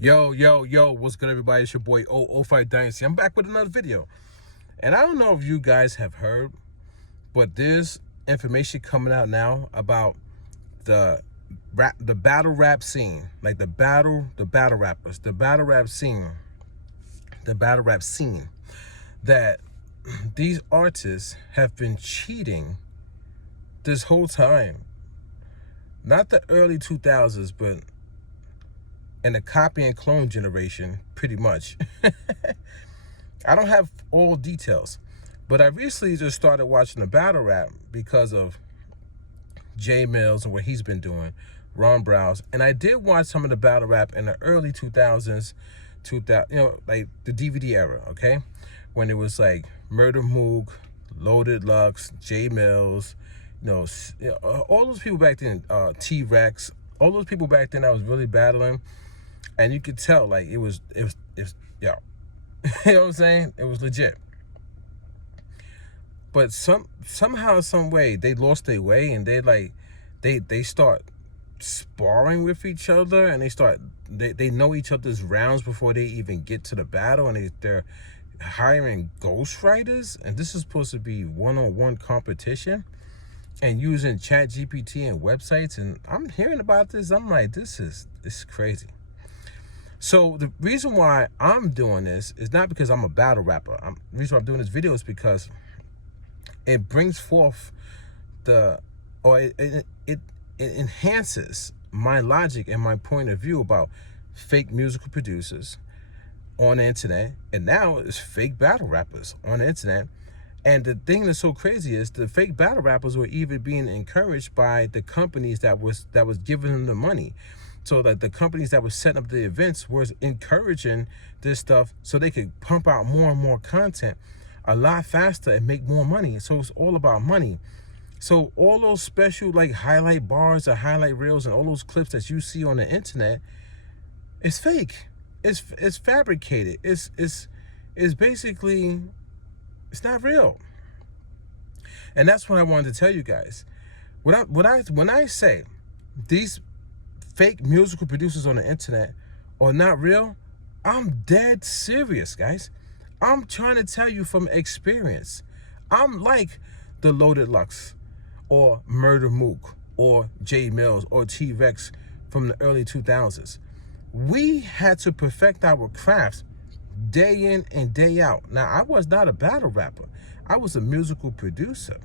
Yo, what's good, everybody? It's your boy Fight Dynasty. I'm back with another video. And I don't know if you guys have heard, but there's information coming out now about the battle rap scene. Like the battle rappers, the battle rap scene. That these artists have been cheating this whole time. Not the early 2000s, but in the copy and clone generation, pretty much. I don't have all details, but I recently just started watching the battle rap because of Jamel and what he's been doing, Ron Browse, and I did watch some of the battle rap in the early 2000s, like the DVD era, okay, when it was like Murder Mook, Loaded Lux, Jamel, all those people back then, T-Rex, all those people back then that was really battling. And you could tell, like, it was yo. You know what I'm saying? It was legit. But somehow, some way, they lost their way, and they start sparring with each other, and they know each other's rounds before they even get to the battle, and they're hiring ghostwriters, and this is supposed to be one-on-one competition, and using ChatGPT and websites, and I'm hearing about this. I'm like, this is crazy. So the reason why I'm doing this is not because I'm a battle rapper. The reason why I'm doing this video is because it brings forth it enhances my logic and my point of view about fake musical producers on the internet, and now it's fake battle rappers on the internet. And the thing that's so crazy is the fake battle rappers were even being encouraged by the companies that was giving them the money. So that the companies that were setting up the events was encouraging this stuff so they could pump out more and more content a lot faster and make more money. So it's all about money. So all those special like highlight bars or highlight reels and all those clips that you see on the internet, it's fake. It's fabricated. It's basically, it's not real. And that's what I wanted to tell you guys. When I say these fake musical producers on the internet are not real, I'm dead serious, guys. I'm trying to tell you from experience. I'm like the Loaded Lux or Murder Mook or J Mills or T-Rex from the early 2000s. We had to perfect our crafts day in and day out. Now, I was not a battle rapper. I was a musical producer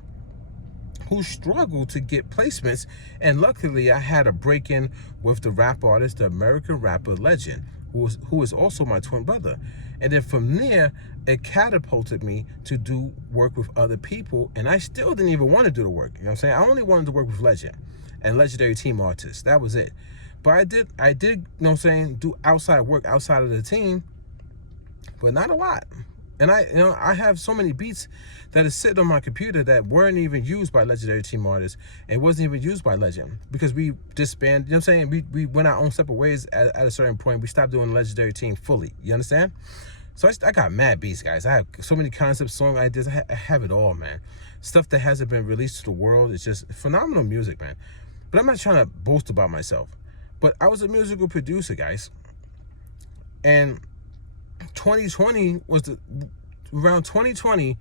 who struggled to get placements, and luckily I had a break-in with the rap artist, the American rapper Legend, who is also my twin brother. And then from there, it catapulted me to do work with other people, and I still didn't even want to do the work. You know what I'm saying? I only wanted to work with Legend and Legendary Team artists. That was it. But I did, you know what I'm saying, do outside work outside of the team, but not a lot. And I have so many beats that is sitting on my computer that weren't even used by Legendary Team artists and wasn't even used by Legend because we disbanded. You know what I'm saying? We went our own separate ways at a certain point. We stopped doing Legendary Team fully. You understand? So I got mad beats, guys. I have so many concepts, song ideas. I have it all, man. Stuff that hasn't been released to the world. It's just phenomenal music, man. But I'm not trying to boast about myself. But I was a musical producer, guys. And 2020 was around 2020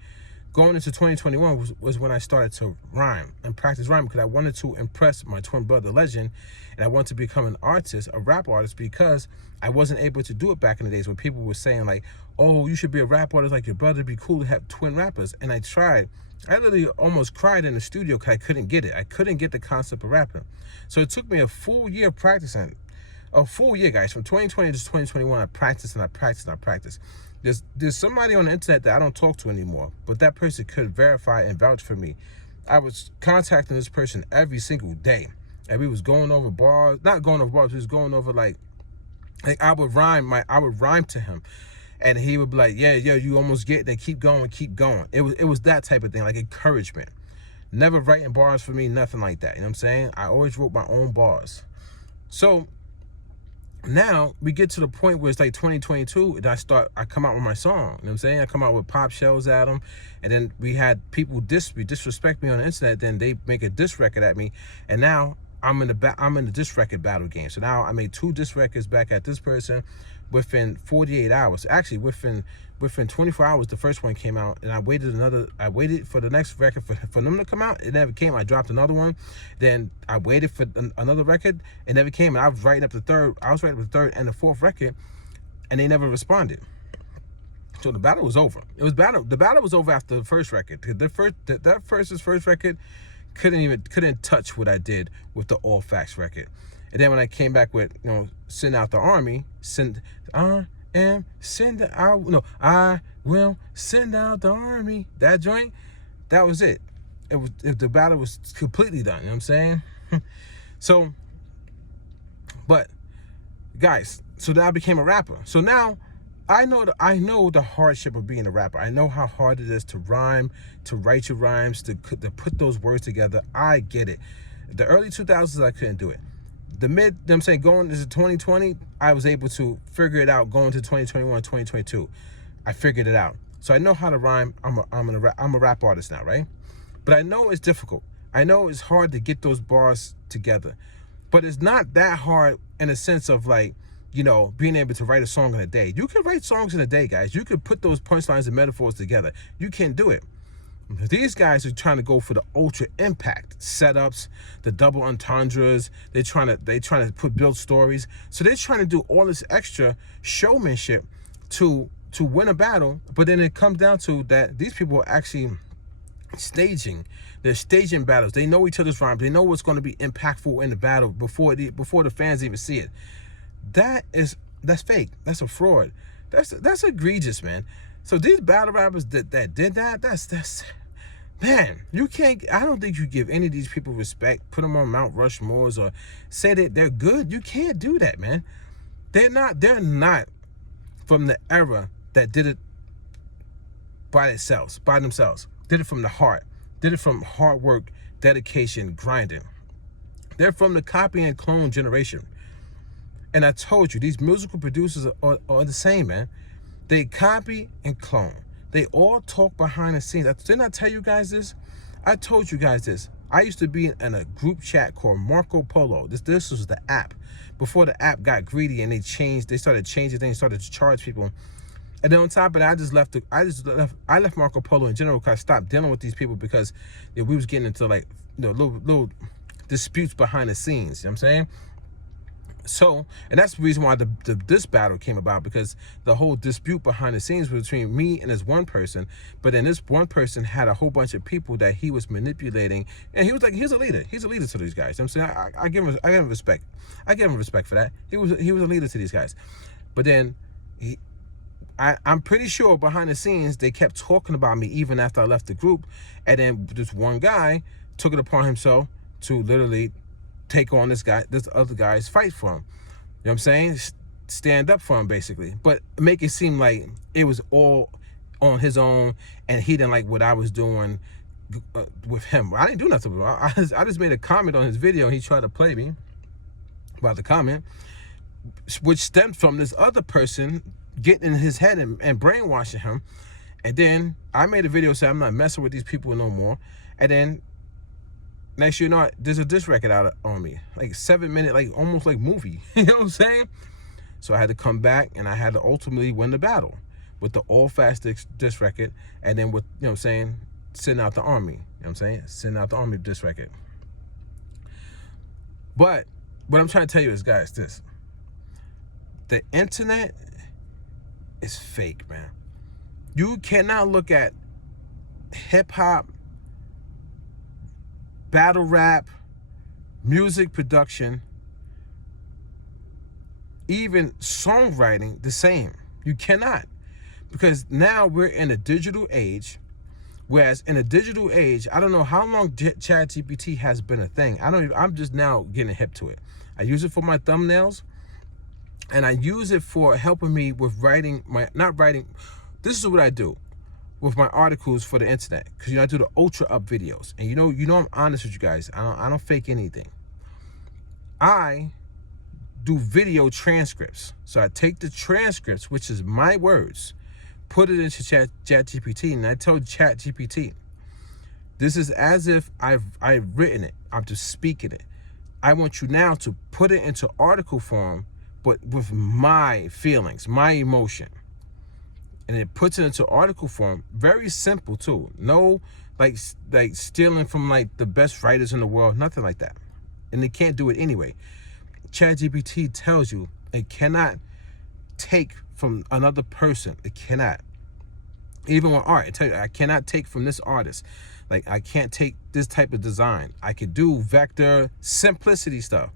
going into 2021 was when I started to rhyme and practice rhyme, because I wanted to impress my twin brother Legend, and I wanted to become an artist, a rap artist, because I wasn't able to do it back in the days when people were saying like, oh, you should be a rap artist like your brother. It'd be cool to have twin rappers. And I tried. I literally almost cried in the studio because I couldn't get it. I couldn't get the concept of rapping. So it took me a full year practicing. A full year, guys. From 2020 to 2021, I practiced and I practiced and I practiced. There's somebody on the internet that I don't talk to anymore, but that person could verify and vouch for me. I was contacting this person every single day, and we was going over bars, not going over bars, we was going over like I would rhyme to him, and he would be like, yeah, you almost get there, keep going. It was that type of thing, like encouragement. Never writing bars for me, nothing like that. You know what I'm saying? I always wrote my own bars. So now we get to the point where it's like 2022 and I come out with my song. You know what I'm saying? I come out with pop shells at them, and then we had people disrespect me on the internet, then they make a diss record at me, and now I'm in the disc record battle game. So now I made 2 disc records back at this person within 48 hours. Actually, within 24 hours, the first one came out, and I waited for the next record for them to come out. It never came. I dropped another one. Then I waited for another record. It never came. And I was writing up the third and the fourth record, and they never responded. So the battle was over. The battle was over after the first record. That first record couldn't touch what I did with the All Facts record. And then when I came back with, Send Out the Army, I will send out the army. That joint, that was it. The battle was completely done. You know what I'm saying? So, but guys, so then I became a rapper. So now I know the hardship of being a rapper. I know how hard it is to rhyme, to write your rhymes, to put those words together. I get it. The early 2000s, I couldn't do it. Going into 2020, I was able to figure it out going to 2021, 2022. I figured it out. So I know how to rhyme. I'm a rap artist now, right? But I know it's difficult. I know it's hard to get those bars together. But it's not that hard in a sense of like, being able to write a song in a day. You can write songs in a day, guys. You can put those punchlines and metaphors together. You can do it. These guys are trying to go for the ultra impact setups, the double entendres. They're trying to build stories. So they're trying to do all this extra showmanship to win a battle. But then it comes down to that these people are actually staging. They're staging battles. They know each other's rhymes. They know what's going to be impactful in the battle before the fans even see it. That's fake. That's a fraud. That's egregious, man. So these battle rappers that did that, that's man, you can't. I don't think you give any of these people respect. Put them on Mount Rushmores or say that they're good. You can't do that, man. They're not from the era that did it by themselves. Did it from the heart. Did it from hard work, dedication, grinding. They're from the copy and clone generation. And I told you, these musical producers are the same, man. They copy and clone. They all talk behind the scenes. Didn't I tell you guys this? I told you guys this. I used to be in a group chat called Marco Polo. This was the app. Before the app got greedy and they started changing things, started to charge people. And then on top of that, I left Marco Polo in general because I stopped dealing with these people because we was getting into like little disputes behind the scenes. You know what I'm saying? So, and that's the reason why this battle came about, because the whole dispute behind the scenes was between me and this one person. But then this one person had a whole bunch of people that he was manipulating, and he was like, he's a leader. He's a leader to these guys. You know what I'm saying? I give him respect. I give him respect for that. He was a leader to these guys. But then I'm pretty sure behind the scenes they kept talking about me even after I left the group. And then this one guy took it upon himself to literally take on this other guy's fight for him. You know what I'm saying? Stand up for him, basically. But make it seem like it was all on his own and he didn't like what I was doing with him. I didn't do nothing with him. I just made a comment on his video and he tried to play me about the comment, which stemmed from this other person getting in his head and brainwashing him. And then I made a video saying I'm not messing with these people no more. And then next year, there's a diss record out on me, like 7-minute, like almost like movie. You know what I'm saying? So I had to come back and I had to ultimately win the battle with the All Fast diss record, and then with, you know what I'm saying, Send Out the Army. You know what I'm saying? Send Out the Army diss record. But what I'm trying to tell you is, guys, this. The internet is fake, man. You cannot look at hip-hop, battle rap, music production, even songwriting the same. You cannot. Because now we're in a digital age, whereas in a digital age, I don't know how long ChatGPT has been a thing. I'm just now getting hip to it. I use it for my thumbnails, and I use it for helping me with this is what I do with my articles for the internet, because I do the ultra up videos, and you know I'm honest with you guys. I don't fake anything. I do video transcripts. So I take the transcripts, which is my words, put it into ChatGPT, and I tell ChatGPT, this is as if I've written it. I'm just speaking it. I want you now to put it into article form, but with my feelings, my emotion. And it puts it into article form. Very simple too. No like stealing from like the best writers in the world, nothing like that. And they can't do it anyway. ChatGPT tells you it cannot take from another person. It cannot. Even with art, it tells you I cannot take from this artist. Like I can't take this type of design. I could do vector simplicity stuff.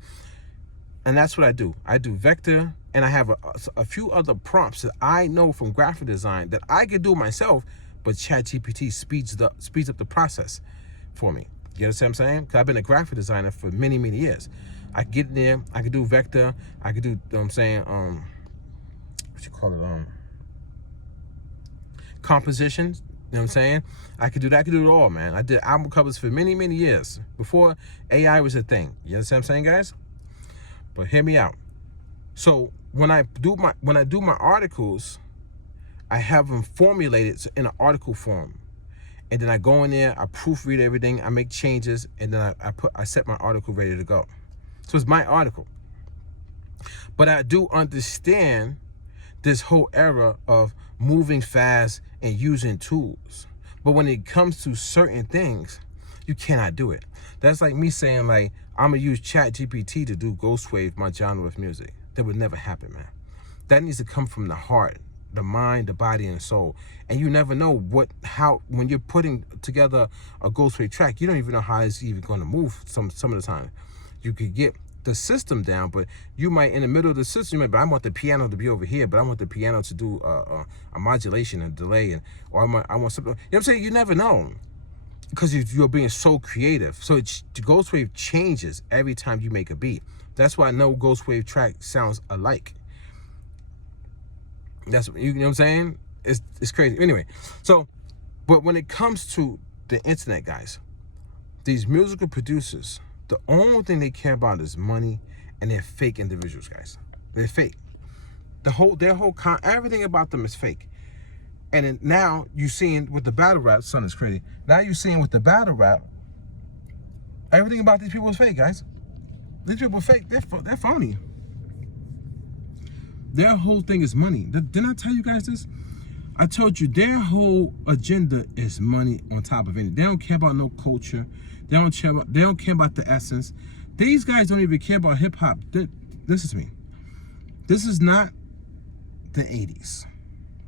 And that's what I do. I do vector, and I have a few other prompts that I know from graphic design that I could do myself, but ChatGPT speeds up the process for me. You understand what I'm saying? Because I've been a graphic designer for many, many years. I can get in there, I can do vector, I can do, you know what I'm saying, what you call it, compositions, you know what I'm saying? I could do that, I could do it all, man. I did album covers for many, many years, before AI was a thing. You understand what I'm saying, guys? But hear me out. So when I do my articles, I have them formulated in an article form. And then I go in there, I proofread everything, I make changes, and then I set my article ready to go. So it's my article. But I do understand this whole era of moving fast and using tools. But when it comes to certain things, you cannot do it. That's like me saying, like, I'm gonna use ChatGPT to do ghost wave my genre of music. That would never happen, man. That needs to come from the heart, the mind, the body, and the soul. And you never know how when you're putting together a ghost wave track, you don't even know how it's even gonna move some of the time. You could get the system down, but you might, in the middle of the system, but I want the piano to be over here, but I want the piano to do a modulation and delay, or I want something. You know what I'm saying? You never know, because you're being so creative. So the ghost wave changes every time you make a beat. That's why no ghost wave track sounds alike. That's, you know what I'm saying? It's crazy. Anyway, so, but when it comes to the internet, guys, these musical producers, the only thing they care about is money, and they're fake individuals, guys. They're fake. Everything about them is fake. And then now you're seeing with the battle rap, son, is crazy. Now you're seeing with the battle rap, everything about these people is fake, guys. These people are fake. They're phony. Their whole thing is money. Didn't I tell you guys this? I told you their whole agenda is money on top of it. They don't care about no culture. They don't care about the essence. These guys don't even care about hip hop. Listen to me. This is not the 80s.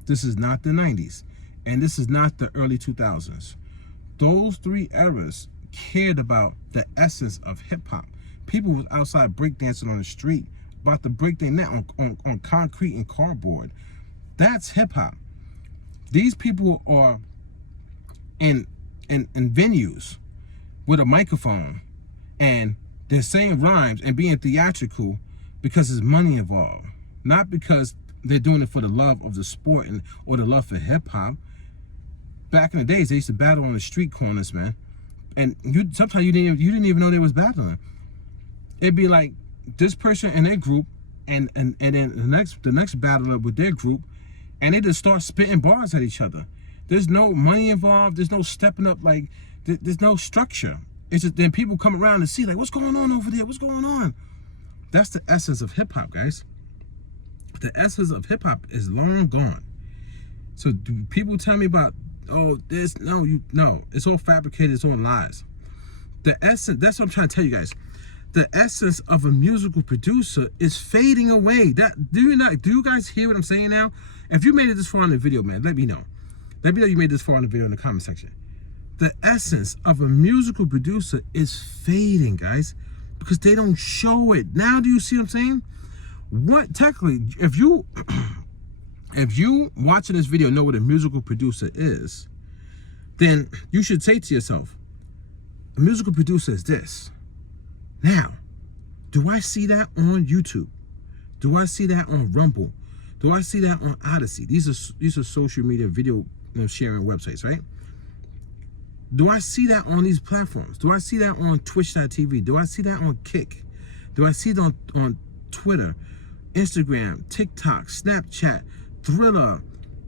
This is not the 90s. And this is not the early 2000s. Those three eras cared about the essence of hip hop. People was outside breakdancing on the street, about to break their neck on concrete and cardboard. That's hip hop. These people are in venues with a microphone, and they're saying rhymes and being theatrical because there's money involved, not because they're doing it for the love of the sport or the love for hip hop. Back in the days, they used to battle on the street corners, man, and sometimes you didn't even know they was battling. It'd be like this person and their group, and then the next battler with their group, and they just start spitting bars at each other. There's no money involved. There's no stepping up. Like, there's no structure. It's just then people come around and see, like, what's going on over there? What's going on? That's the essence of hip hop, guys. The essence of hip hop is long gone. So do people tell me about, oh, no, it's all fabricated, it's all lies. The essence, that's what I'm trying to tell you guys. The essence of a musical producer is fading away. Do you guys hear what I'm saying now? If you made it this far in the video, man, let me know. Let me know you made this far in the video in the comment section. The essence of a musical producer is fading, guys, because they don't show it. Now, do you see what I'm saying? What, technically, if you watching this video know what a musical producer is, then you should say to yourself, a musical producer is this. Now, do I see that on YouTube? Do I see that on Rumble? Do I see that on Odyssey? These are social media video sharing websites, right? Do I see that on these platforms? Do I see that on Twitch.tv? Do I see that on Kick? Do I see it on Twitter, Instagram, TikTok, Snapchat, Thriller?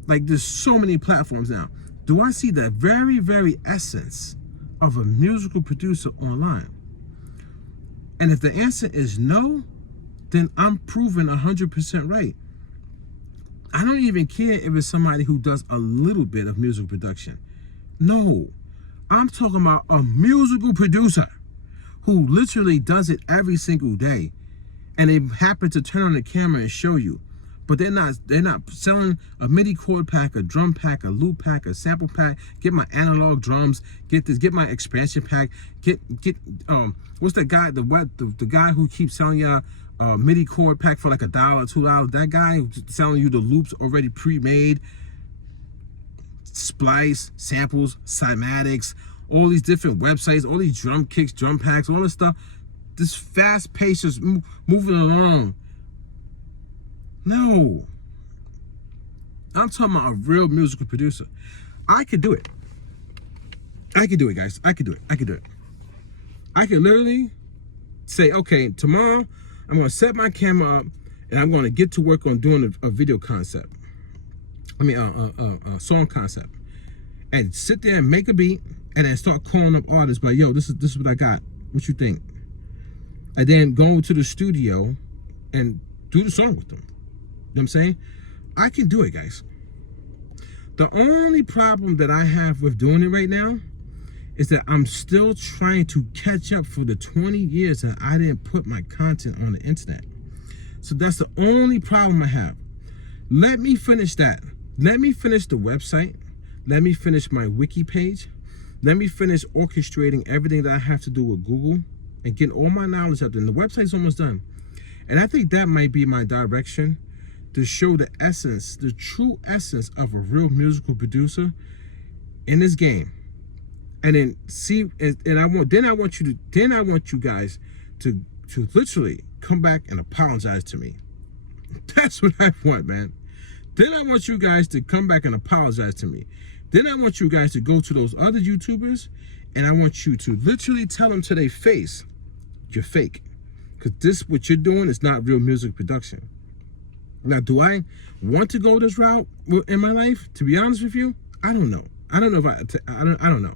Like, there's so many platforms now. Do I see the very, very essence of a musical producer online? And if the answer is no, then I'm proven 100% right. I don't even care if it's somebody who does a little bit of music production. No, I'm talking about a musical producer who literally does it every single day. And they happen to turn on the camera and show you. But they're not selling a MIDI chord pack, a drum pack, a loop pack, a sample pack. Get my analog drums. Get my expansion pack. Get what's that guy? The guy who keeps selling y'all MIDI chord pack for like $1, $2. That guy who's selling you the loops already pre-made. Splice, samples, cymatics, all these different websites, all these drum kicks, drum packs, all this stuff. This fast pace is moving along. No. I'm talking about a real musical producer. I could do it. I could do it, guys. I could do it. I could do it. I could literally say, okay, tomorrow I'm going to set my camera up and I'm going to get to work on doing a video concept. A song concept. And sit there and make a beat and then start calling up artists like, yo, this is what I got. What you think? And then go to the studio and do the song with them. You know what I'm saying? I can do it, guys. The only problem that I have with doing it right now is that I'm still trying to catch up for the 20 years that I didn't put my content on the internet. So that's the only problem I have. Let me finish that. Let me finish the website. Let me finish my wiki page. Let me finish orchestrating everything that I have to do with Google and getting all my knowledge up there. And the website's almost done. And I think that might be my direction, to show the essence, the true essence of a real musical producer in this game. And then see, and I want you guys to literally come back and apologize to me. That's what I want, man. Then I want you guys to come back and apologize to me. Then I want you guys to go to those other YouTubers and I want you to literally tell them to their face, you're fake. Because this, what you're doing is not real music production. Now, do I want to go this route in my life? To be honest with you, I don't know. I don't know if I don't know.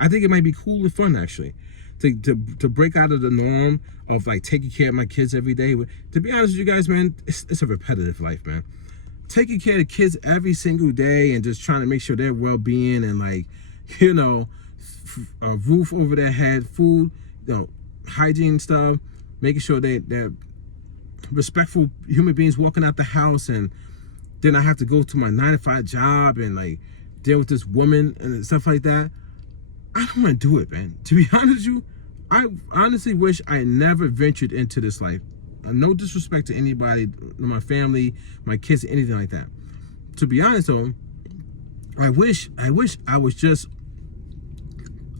I think it might be cool and fun, actually, to break out of the norm of like taking care of my kids every day. To be honest with you guys, man, it's a repetitive life, man. Taking care of kids every single day and just trying to make sure their well-being and, like, you know, a roof over their head, food, you know, hygiene stuff, making sure they're respectful human beings walking out the house, and then I have to go to my 9-to-5 job and like deal with this woman and stuff like that. I don't want to do it, man. To be honest with you, I honestly wish I never ventured into this life. No disrespect to anybody, my family, my kids, anything like that. To be honest though, I wish I was just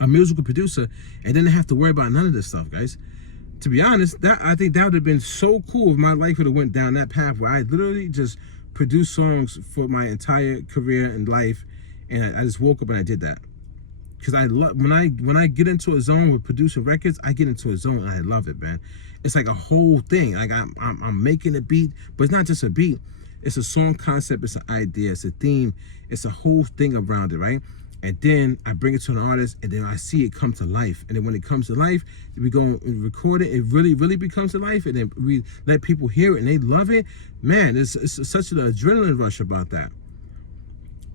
a musical producer and didn't have to worry about none of this stuff, guys. To be honest, I think that would have been so cool if my life would have went down that path where I literally just produced songs for my entire career and life, and I just woke up and I did that. Because I love when I get into a zone with producing records, I get into a zone and I love it, man. It's like a whole thing. Like I'm making a beat, but it's not just a beat. It's a song concept. It's an idea. It's a theme. It's a whole thing around it, right? And then I bring it to an artist, and then I see it come to life. And then when it comes to life, we go and record it. It really, really becomes to life, and then we let people hear it, and they love it. Man, it's such an adrenaline rush about that.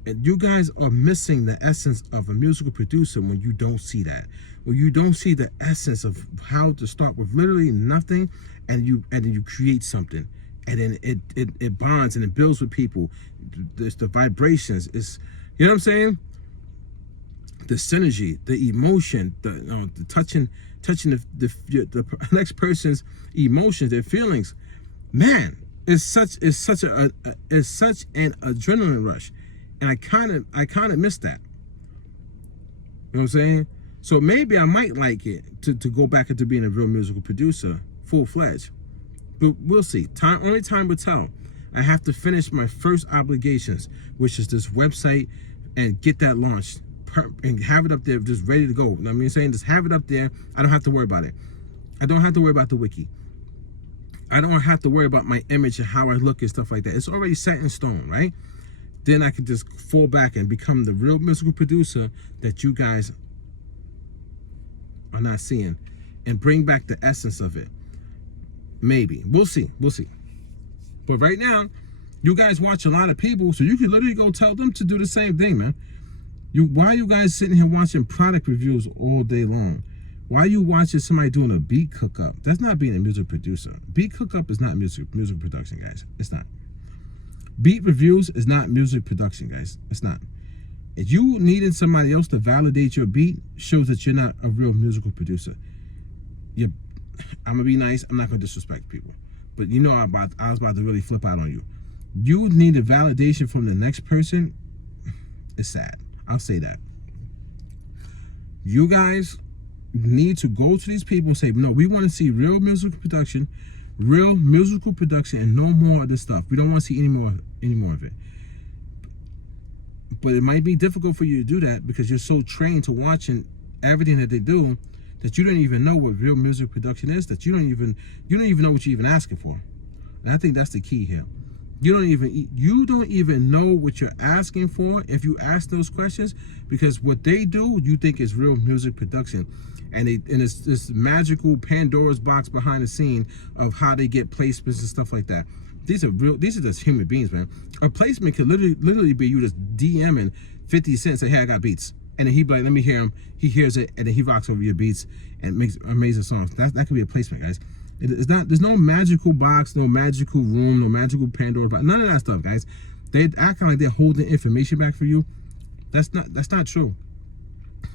And you guys are missing the essence of a musical producer when you don't see that. When you don't see the essence of how to start with literally nothing, and then you create something, and then it bonds and it builds with people. There's the vibrations. It's, you know what I'm saying? The synergy, the emotion, the touching the next person's emotions, their feelings. Man, it's such an adrenaline rush, and I kind of miss that. You know what I'm saying? So maybe I might like it to go back into being a real musical producer, full-fledged. But we'll see. Only time will tell. I have to finish my first obligations, which is this website, and get that launched. And have it up there just ready to go. You know what I'm saying? Just have it up there. I don't have to worry about it. I don't have to worry about the wiki. I don't have to worry about my image and how I look and stuff like that. It's already set in stone, right? Then I can just fall back and become the real musical producer that you guys are not seeing. and bring back the essence of it. Maybe. We'll see. We'll see. But right now, you guys watch a lot of people, so you can literally go tell them to do the same thing, man. Why are you guys sitting here watching product reviews all day long? Why are you watching somebody doing a beat cookup? That's not being a music producer. Beat cookup is not music production, guys. It's not. Beat reviews is not music production, guys. It's not. If you needed somebody else to validate your beat, shows that you're not a real musical producer. I'm gonna be nice. I'm not gonna disrespect people, but you know I was about to really flip out on you. You need a validation from the next person. It's sad. I'll say that. You guys need to go to these people and say, no, we want to see real musical production, and no more of this stuff. We don't want to see any more of it. But it might be difficult for you to do that because you're so trained to watching everything that they do that you don't even know what real music production is, that you don't even know what you're even asking for. And I think that's the key here. You don't even know what you're asking for if you ask those questions, because what they do you think is real music production, and it's this magical Pandora's box behind the scene of how they get placements and stuff like that. These are just human beings, man. A placement could literally be you just DMing 50 Cent, say, hey, I got beats, and then he'd be like, let me hear him. He hears it, and then he rocks over your beats and makes amazing songs. That could be a placement, guys. It's not. There's no magical box, no magical room, no magical Pandora box. None of that stuff, guys. They act like they're holding information back for you. That's not true.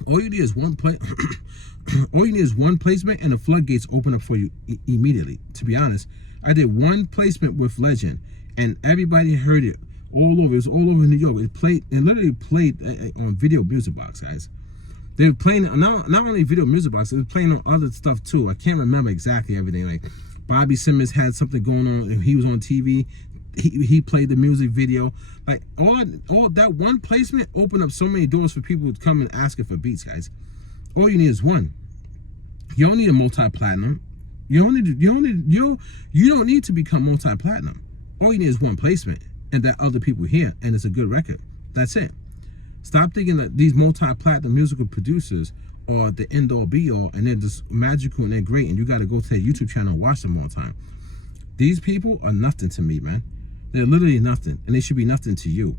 All you need is one all you need is one placement, and the floodgates open up for you immediately. To be honest, I did one placement with Legend, and everybody heard it all over. It was all over New York. It literally played on Video Music Box, guys. They were playing not only Video Music Box, they were playing on other stuff too. I can't remember exactly everything. Like Bobby Simmons had something going on, and he was on TV. He played the music video. Like all that one placement opened up so many doors for people to come and ask it for beats, guys. All you need is one. You don't need a multi-platinum. You don't need to become multi-platinum. All you need is one placement, and that other people hear, and it's a good record. That's it. Stop thinking that these multi-platinum musical producers are the end-all be-all, and they're just magical and they're great, and you got to go to their YouTube channel and watch them all the time. These people are nothing to me, man. They're literally nothing, and they should be nothing to you.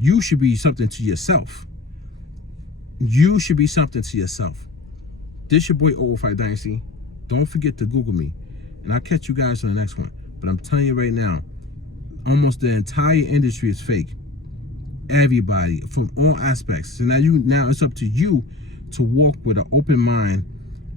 You should be something to yourself. You should be something to yourself. This your boy 005 Dynasty. Don't forget to Google me, and I'll catch you guys on the next one. But I'm telling you right now, almost the entire industry is fake. Everybody, from all aspects. So now it's up to you to walk with an open mind,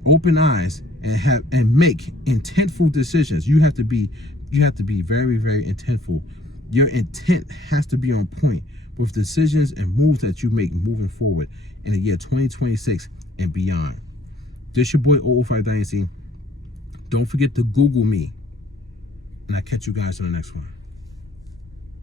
open eyes, and make intentful decisions. You have to be very, very intentful. Your intent has to be on point with decisions and moves that you make moving forward in the year 2026 and beyond. This your boy 005 Dynasty. Don't forget to Google me, and I'll catch you guys on the next one.